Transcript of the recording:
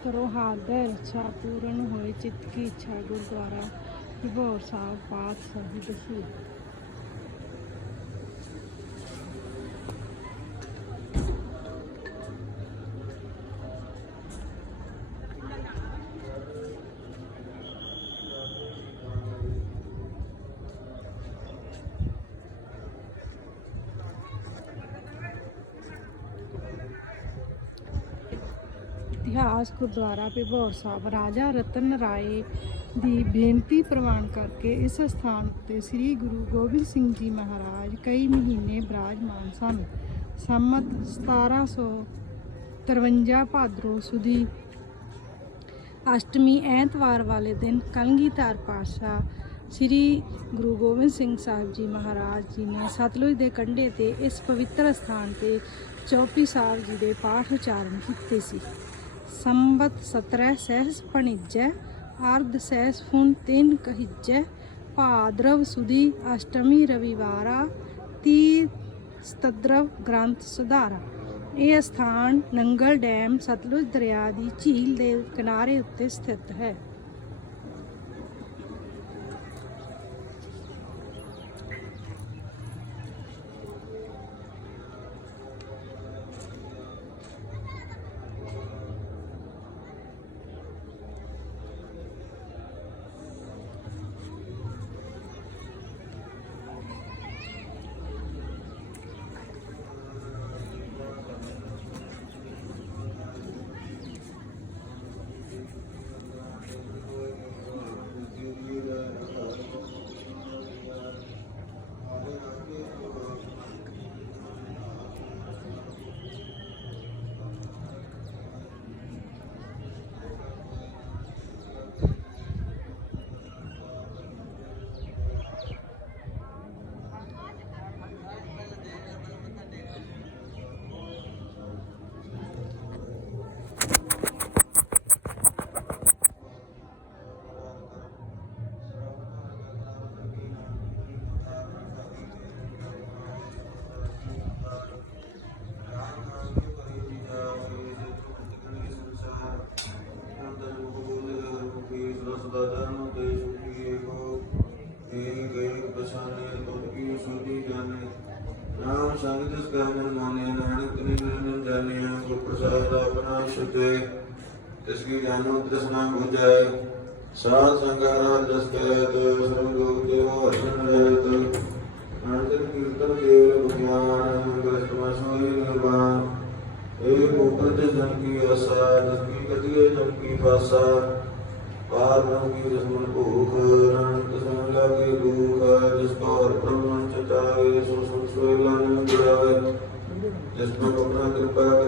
ਕਰੋ ਹਾਰਦੈ ਇੱਛਾ ਪੂਰਨ ਹੋਏ ਚਿੱਤ ਕੀ ਇੱਛਾ ਗੁਰਦੁਆਰਾ ਵਿਭੋਰ ਸਾਹਿਬ ਪਾਤ ਸਾਹਿਬ ਦਸੂ। ਇਤਿਹਾਸ ਗੁਰਦੁਆਰਾ ਭਿਬੌਰ ਸਾਹਿਬ, ਰਾਜਾ ਰਤਨ ਰਾਏ ਦੀ ਬੇਨਤੀ ਪ੍ਰਵਾਨ ਕਰਕੇ ਇਸ ਸਥਾਨ ਉੱਤੇ ਸ੍ਰੀ ਗੁਰੂ ਗੋਬਿੰਦ ਸਿੰਘ ਜੀ ਮਹਾਰਾਜ ਕਈ ਮਹੀਨੇ ਬਿਰਾਜਮਾਨ ਸਨ। ਸੰਮਤ 1753 ਭਾਦਰੋਂ ਸੁਦੀ ਅਸ਼ਟਮੀ ਐਤਵਾਰ ਵਾਲੇ ਦਿਨ ਕਲਗੀਧਰ ਪਾਤਸ਼ਾਹ ਸ੍ਰੀ ਗੁਰੂ ਗੋਬਿੰਦ ਸਿੰਘ ਸਾਹਿਬ ਜੀ ਮਹਾਰਾਜ ਜੀ ਨੇ ਸਤਲੁਜ ਦੇ ਕੰਢੇ ਤੇ ਇਸ ਪਵਿੱਤਰ ਸਥਾਨ ਤੇ ਚੌਪੀ ਸਾਹਿਬ ਜੀ ਦੇ ਪਾਠ ਉਚਾਰਨ ਕੀਤੇ ਸੀ। ਸੰਬਤ 17 ਸਹਿਸ ਪਣਿਜੈ ਅਰਧ ਸਹਿਸ ਫੁਨ ਤਿੰਨ ਕਹਿਜੈ, ਭਾਦਰਵ ਸੁਦੀ ਅਸ਼ਟਮੀ ਰਵਿਵਾਰਾ ਤੀ ਸਤਦਰਵ ਗ੍ਰੰਥ ਸੁਧਾਰਾ। ਇਹ ਸਥਾਨ ਨੰਗਲ ਡੈਮ ਸਤਲੁਜ ਦਰਿਆ ਦੀ ਝੀਲ ਦੇ ਕਿਨਾਰੇ ਉੱਤੇ ਸਥਿਤ ਹੈ। ਸਗਨ ਮਾਨਿਆ ਨਾਨਕ ਤਨੇ ਨਾਮ ਜਾਣਿਆ ਗੁਰ ਪ੍ਰਸਾਦ ਆਪਣਾ ਸੁਜੇ ਤਿਸ ਕੀ ਜਾਨੋ ਤ੍ਰਿਸ਼ਨਾ ਬੁਝੈ ਸਾਧ ਸੰਗਾਰ ਜਸ ਕਰੈ ਤੇ ਸਰਬ ਲੋਕ ਤੇ ਹਰਸ਼ਨ ਰਹਿਤ ਨਾਨਕ ਕੀਰਤਨ ਦੇਵ ਭਗਵਾਨ ਬ੍ਰਹਮ ਸੋਈ ਨਿਰਵਾਣ ਏਕ ਉਪਰ ਤੇ ਜਨ ਕੀ ਆਸਾ ਜਸ ਕੀ ਕਦੀਏ ਜਨ ਕੀ ਪਾਸਾ ਪਾਰ ਬ੍ਰਹਮ ਕੀ ਰਸਮਨ ਭੂਖ ਨਾਨਕ ਸੰਗ ਲਾਗੇ ਦੁਖ ਜਿਸ ਕੋ ਹਰ ਬ੍ਰਹਮ ਚਟਾਏ ਸੋ just broke up with her, but